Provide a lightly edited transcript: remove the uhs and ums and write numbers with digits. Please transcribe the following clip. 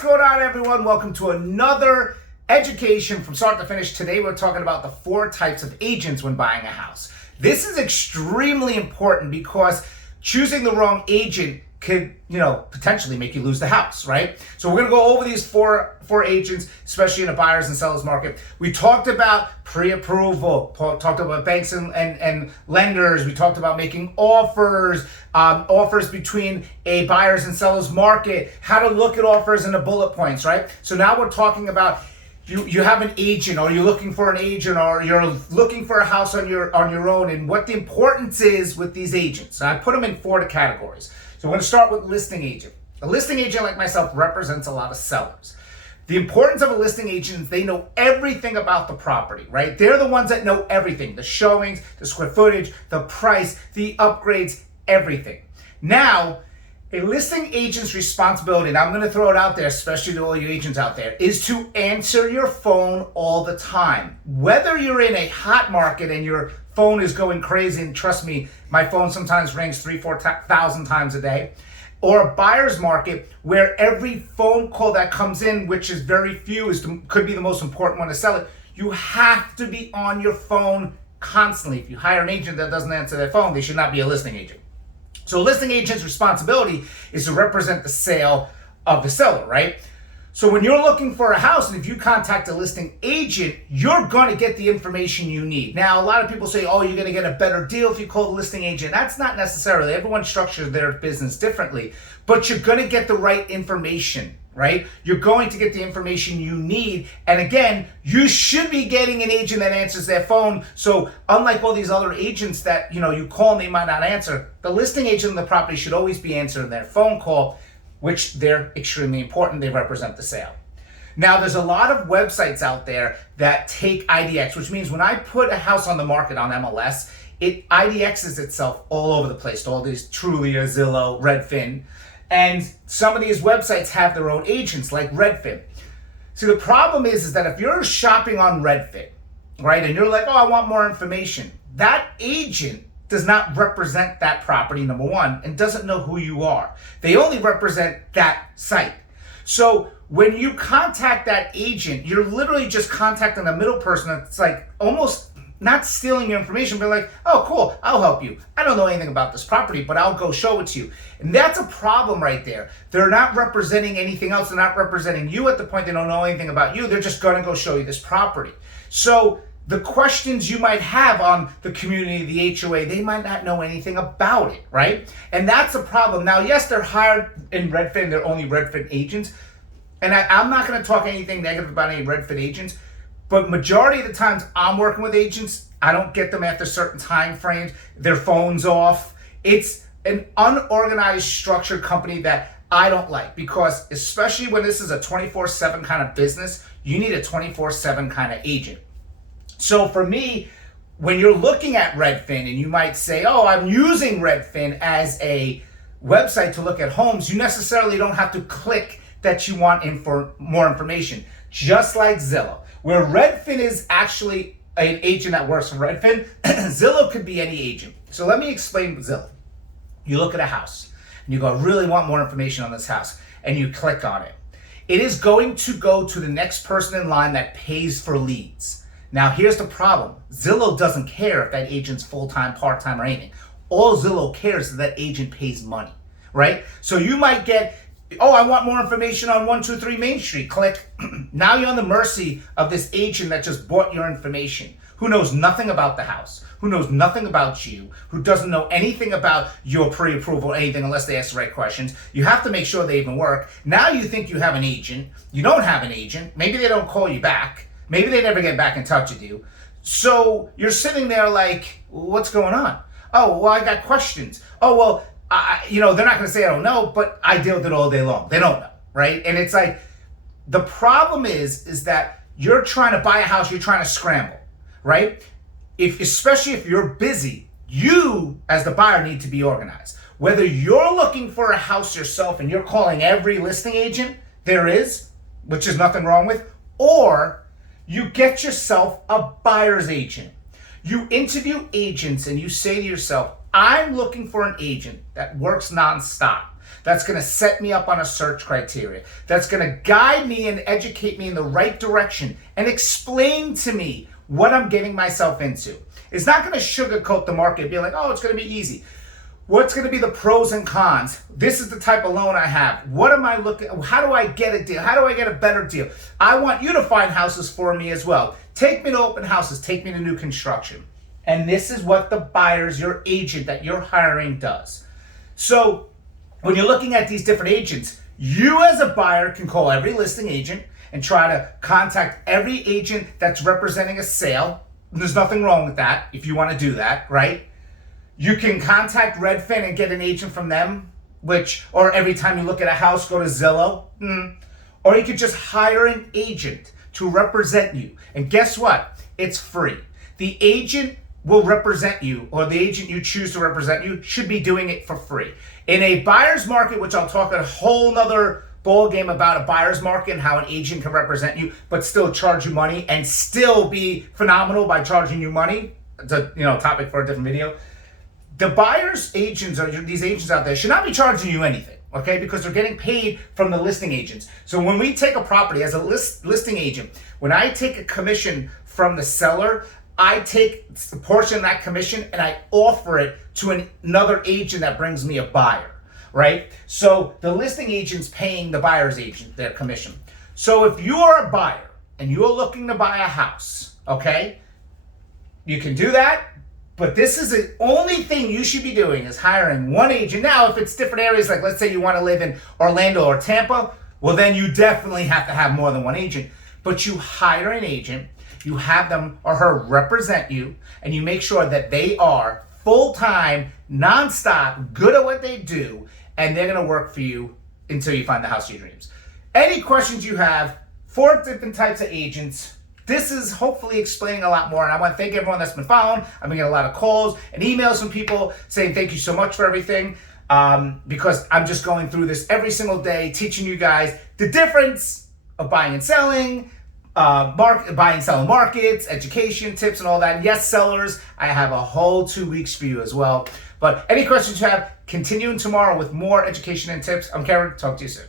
What's going on, everyone? Welcome to another education from start to finish. Today we're talking about the 4 types of agents when buying a house. This is extremely important because choosing the wrong agent could, potentially make you lose the house, right? So we're gonna go over these four agents, especially in a buyer's and seller's market. We talked about pre-approval, talked about banks and lenders. We talked about making offers, offers between a buyer's and seller's market, how to look at offers and the bullet points, right? So now we're talking about you have an agent, or you're looking for an agent, or you're looking for a house on your own, and what the importance is with these agents. So I put them in 4 categories. So we're going to start with listing agent. A listing agent like myself represents a lot of sellers. The importance of a listing agent is they know everything about the property, right? They're the ones that know everything, the showings, the square footage, the price, the upgrades, everything. Now, a listing agent's responsibility, and I'm going to throw it out there, especially to all you agents out there, is to answer your phone all the time. Whether you're in a hot market and your phone is going crazy, and trust me, my phone sometimes rings 3,000-4,000 times a day, or a buyer's market where every phone call that comes in, which is very few, could be the most important one to sell it, you have to be on your phone constantly. If you hire an agent that doesn't answer their phone, they should not be a listing agent. So a listing agent's responsibility is to represent the sale of the seller, right? So when you're looking for a house, and if you contact a listing agent, you're going to get the information you need. Now, a lot of people say, oh, you're going to get a better deal if you call the listing agent. That's not necessarily. Everyone structures their business differently, but you're going to get the right information, right? You're going to get the information you need. And again, you should be getting an agent that answers their phone. So unlike all these other agents that, you call and they might not answer, the listing agent on the property should always be answering their phone call, which they're extremely important. They represent the sale. Now, there's a lot of websites out there that take IDX, which means when I put a house on the market on MLS, it IDXs itself all over the place, to all these Trulia, Zillow, Redfin. And some of these websites have their own agents, like Redfin. See, the problem is that if you're shopping on Redfin, right, and you're like, oh, I want more information, that agent does not represent that property, number one, and doesn't know who you are. They only represent that site. So when you contact that agent, you're literally just contacting a middle person that's like almost not stealing your information, but like, oh, cool, I'll help you. I don't know anything about this property, but I'll go show it to you. And that's a problem right there. They're not representing anything else. They're not representing you at the point they don't know anything about you. They're just gonna go show you this property. So the questions you might have on the community, the HOA, they might not know anything about it, right? And that's a problem. Now, yes, they're hired in Redfin. They're only Redfin agents. And I'm not going to talk anything negative about any Redfin agents, but majority of the times I'm working with agents, I don't get them after certain time frames. Their phone's off. It's an unorganized, structured company that I don't like, because especially when this is a 24/7 kind of business, you need a 24/7 kind of agent. So for me, when you're looking at Redfin and you might say, oh, I'm using Redfin as a website to look at homes, you necessarily don't have to click that you want more information. Just like Zillow, where Redfin is actually an agent that works for Redfin, Zillow could be any agent. So let me explain Zillow. You look at a house and you go, I really want more information on this house, and you click on it. It is going to go to the next person in line that pays for leads. Now, here's the problem. Zillow doesn't care if that agent's full-time, part-time, or anything. All Zillow cares is that agent pays money, right? So you might get, oh, I want more information on 123 Main Street. Click. Now you're on the mercy of this agent that just bought your information, who knows nothing about the house, who knows nothing about you, who doesn't know anything about your pre-approval or anything unless they ask the right questions. You have to make sure they even work. Now you think you have an agent. You don't have an agent. Maybe they don't call you back. Maybe they never get back in touch with you. So you're sitting there like, what's going on? Oh, well, I got questions. Oh, well, they're not going to say I don't know, but I deal with it all day long. They don't know, right? And it's like, the problem is that you're trying to buy a house, you're trying to scramble, right? Especially if you're busy, you as the buyer need to be organized. Whether you're looking for a house yourself and you're calling every listing agent there is, which is nothing wrong with, or you get yourself a buyer's agent. You interview agents and you say to yourself, I'm looking for an agent that works nonstop, that's going to set me up on a search criteria, that's going to guide me and educate me in the right direction and explain to me what I'm getting myself into. It's not going to sugarcoat the market and be like, oh, it's going to be easy. What's going to be the pros and cons? This is the type of loan I have. What am I looking? How do I get a deal? How do I get a better deal? I want you to find houses for me as well. Take me to open houses. Take me to new construction. And this is what the buyers, your agent that you're hiring, does. So when you're looking at these different agents, you as a buyer can call every listing agent and try to contact every agent that's representing a sale. And there's nothing wrong with that if you want to do that, right? You can contact Redfin and get an agent from them, or every time you look at a house, go to Zillow. Or you could just hire an agent to represent you. And guess what? It's free. The agent will represent you, or the agent you choose to represent you should be doing it for free. In a buyer's market, which I'll talk a whole nother ball game about a buyer's market and how an agent can represent you, but still charge you money and still be phenomenal by charging you money. It's a topic for a different video. The buyer's agents, or these agents out there, should not be charging you anything, okay? Because they're getting paid from the listing agents. So when we take a property as a listing agent, when I take a commission from the seller, I take a portion of that commission and I offer it to another agent that brings me a buyer, right? So the listing agent's paying the buyer's agent their commission. So if you're a buyer and you're looking to buy a house, okay, you can do that. But this is the only thing you should be doing is hiring one agent. Now, if it's different areas, like let's say you want to live in Orlando or Tampa, well, then you definitely have to have more than one agent. But you hire an agent, you have them or her represent you, and you make sure that they are full-time, nonstop, good at what they do, and they're going to work for you until you find the house of your dreams. Any questions you have, 4 different types of agents. This is hopefully explaining a lot more, and I want to thank everyone that's been following. I've been getting a lot of calls and emails from people saying thank you so much for everything, because I'm just going through this every single day, teaching you guys the difference of buying and selling, buying and selling markets, education, tips, and all that. And yes, sellers, I have a whole 2 weeks for you as well. But any questions you have, continuing tomorrow with more education and tips. I'm Karen. Talk to you soon.